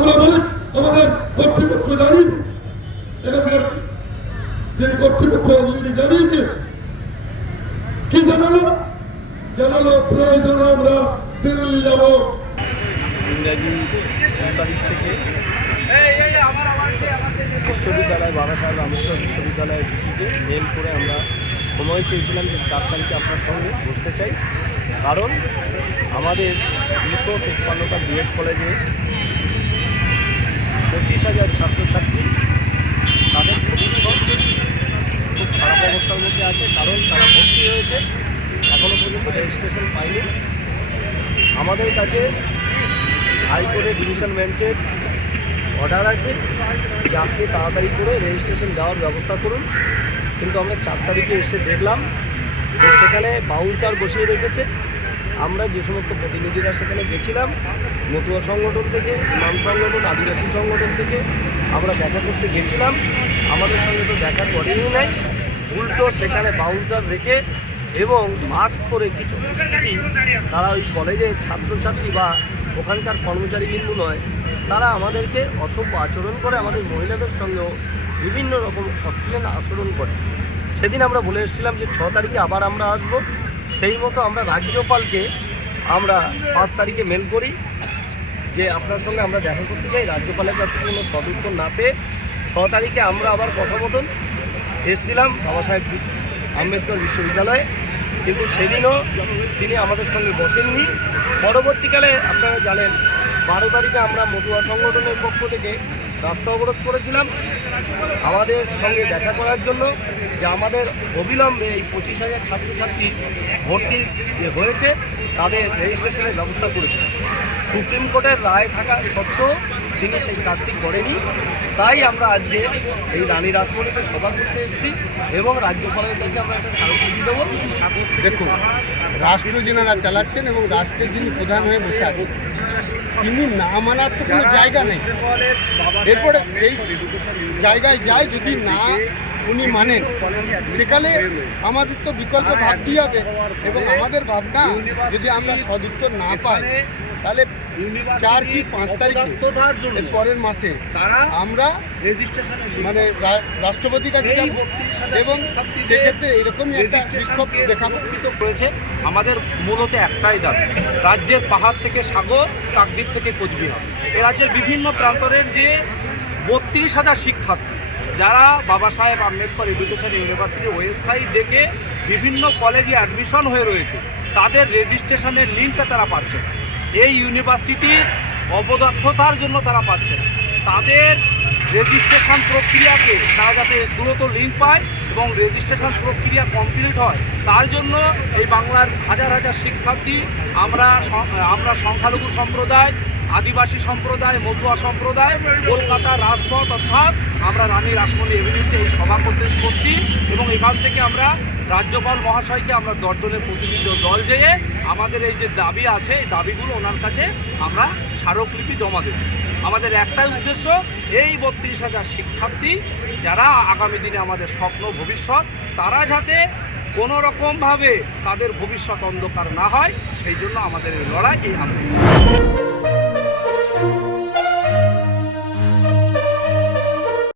আমরা বলেছি আমাদের কর্তৃপক্ষ জানিয়ে যিনি কর্তৃপক্ষ জানিয়ে দিয়েছে। কি জানালো? জানালো, প্রয়োজন আমরা দিল্লি যাব। ইংরাজি তারিখ থেকে বিশ্ববিদ্যালয় বাবা সাহেব আম্বেদকর বিশ্ববিদ্যালয়ের ডিসিকে মেল করে আমরা সময় চেয়েছিলাম যে চার তারিখে আপনার সঙ্গে বসতে চাই। কারণ আমাদের দুশো তেপ্পান্নটা বিএড কলেজে পঁচিশ হাজার ছাত্রছাত্রী। তাদের ভবিষ্যৎ খুব খারাপ অবস্থার মধ্যে আছে, কারণ তারা ভর্তি হয়েছে এখনও পর্যন্ত রেজিস্ট্রেশন পায়নি। আমাদের কাছে হাইকোর্টের ডিভিশন বেঞ্চের অর্ডার আছে, যে আপনি তাড়াতাড়ি করে রেজিস্ট্রেশন দেওয়ার ব্যবস্থা করুন। কিন্তু আমরা চার তারিখে এসে দেখলাম যে সেখানে বাউন্সার বসিয়ে রেখেছে। আমরা যে সমস্ত প্রতিনিধিরা সেখানে গেছিলাম, মতুয়া সংগঠন থেকে, ইমাম সংগঠন, আদিবাসী সংগঠন থেকে, আমরা দেখা করতে গেছিলাম। আমাদের সঙ্গে তো দেখা করেনি নাই। উল্টো সেখানে বাউন্সার রেখে এবং মাস্ক পরে কিছু দুষ্কৃতী, তারা ওই কলেজের ছাত্রছাত্রী বা ওখানকার কর্মচারী কিন্তু নয়, তারা আমাদেরকে অসভ্য আচরণ করে, আমাদের মহিলাদের সঙ্গেও বিভিন্ন রকম অশ্লীল আচরণ করে। সেদিন আমরা বলে এসেছিলাম যে ছ তারিখে আবার আমরা আসব। সেই মতো আমরা রাজ্যপালকে আমরা পাঁচ তারিখে মেল করি যে আপনার সঙ্গে আমরা দেখা করতে চাই, রাজ্যপালের কাছ থেকে কোনো সদুত্তর না পেয়ে ছ তারিখে আমরা আবার কথা মতন এসেছিলাম বাবা সাহেব আম্বেদকর বিশ্ববিদ্যালয়ে কিন্তু সেদিনও তিনি আমাদের সঙ্গে বসেননি। পরবর্তীকালে আপনারা জানেন, বারো তারিখে আমরা মতুয়া সংগঠনের পক্ষ থেকে রাস্তা অবরোধ করেছিলাম। আমাদের সঙ্গে দেখা করার জন্য যে আমাদের অবিলম্বে এই পঁচিশ হাজার ছাত্রছাত্রী ভর্তি যে হয়েছে, তাদের রেজিস্ট্রেশনের ব্যবস্থা করেছে সুপ্রিম কোর্টের রায় থাকা সত্ত্বেও তিনি সেই কাজটি করেনি তাই আমরা আজকে এই রানী রাসমণিকে সভা করতে এসেছি এবং রাজ্যপালের কাছে আমরা একটা স্মারকলিপি দেবো। দেখুন রাষ্ট্র যেনারা চালাচ্ছেন এবং রাষ্ট্রের যিনি প্রধান হয়ে বসে আছেন, তিনি না মানার তো কোনো জায়গা নেই। এরপরে সেই জায়গায় যায় যদি না উনি মানেন সেকালে আমাদের তো বিকল্প ভাবতেই হবে এবং আমাদের ভাবনা, যদি আমরা সদুত্তর না পাই, তাহলে চার কি পাঁচ তারিখে? পরের মাসে তারা আমরা মানে রা- রাষ্ট্রপতির কাছে যাব। এবং সেক্ষেত্রে এরকমই একটা বিক্ষোভ দেখাবো রয়েছে আমাদের মূলত একটাই দাবি রাজ্যের পাহাড় থেকে সাগর কাকদ্বীপ থেকে কোচবিহার। এ রাজ্যের বিভিন্ন প্রান্তরের যে বত্রিশ হাজার শিক্ষার্থী যারা বাবা সাহেব আম্বেদকর এডুকেশন ইউনিভার্সিটির ওয়েবসাইট দেখে বিভিন্ন কলেজে অ্যাডমিশন হয়ে রয়েছে তাদের রেজিস্ট্রেশনের লিঙ্কটা তারা পাচ্ছে না। এই ইউনিভার্সিটির অপদার্থতার জন্য তারা পাচ্ছে। তাদের রেজিস্ট্রেশন প্রক্রিয়াকে তারা যাতে দ্রুত লিঙ্ক পায় এবং রেজিস্ট্রেশন প্রক্রিয়া কমপ্লিট হয়, তার জন্য এই বাংলার হাজার হাজার শিক্ষার্থী আমরা আমরা সংখ্যালঘু সম্প্রদায়, আদিবাসী সম্প্রদায়, মতুয়া সম্প্রদায়, কলকাতা রাজপথ অর্থাৎ আমরা রানী রাসমণি এভিনিউতে এই সভা করতে করছি এবং এখান থেকে আমরা রাজ্যপাল মহাশয়কে আমরা দশজনের প্রতিনিধি দল যেয়ে আমাদের এই যে দাবি আছে, এই দাবিগুলো ওনার কাছে আমরা স্মারকলিপি জমা দেব। আমাদের একটাই উদ্দেশ্য, এই বত্রিশ হাজার শিক্ষার্থী যারা আগামী দিনে আমাদের স্বপ্ন, ভবিষ্যৎ, তারা যাতে কোনো রকমভাবে তাদের ভবিষ্যৎ অন্ধকার না হয়, সেই জন্য আমাদের এই লড়াই এই আন্দোলন।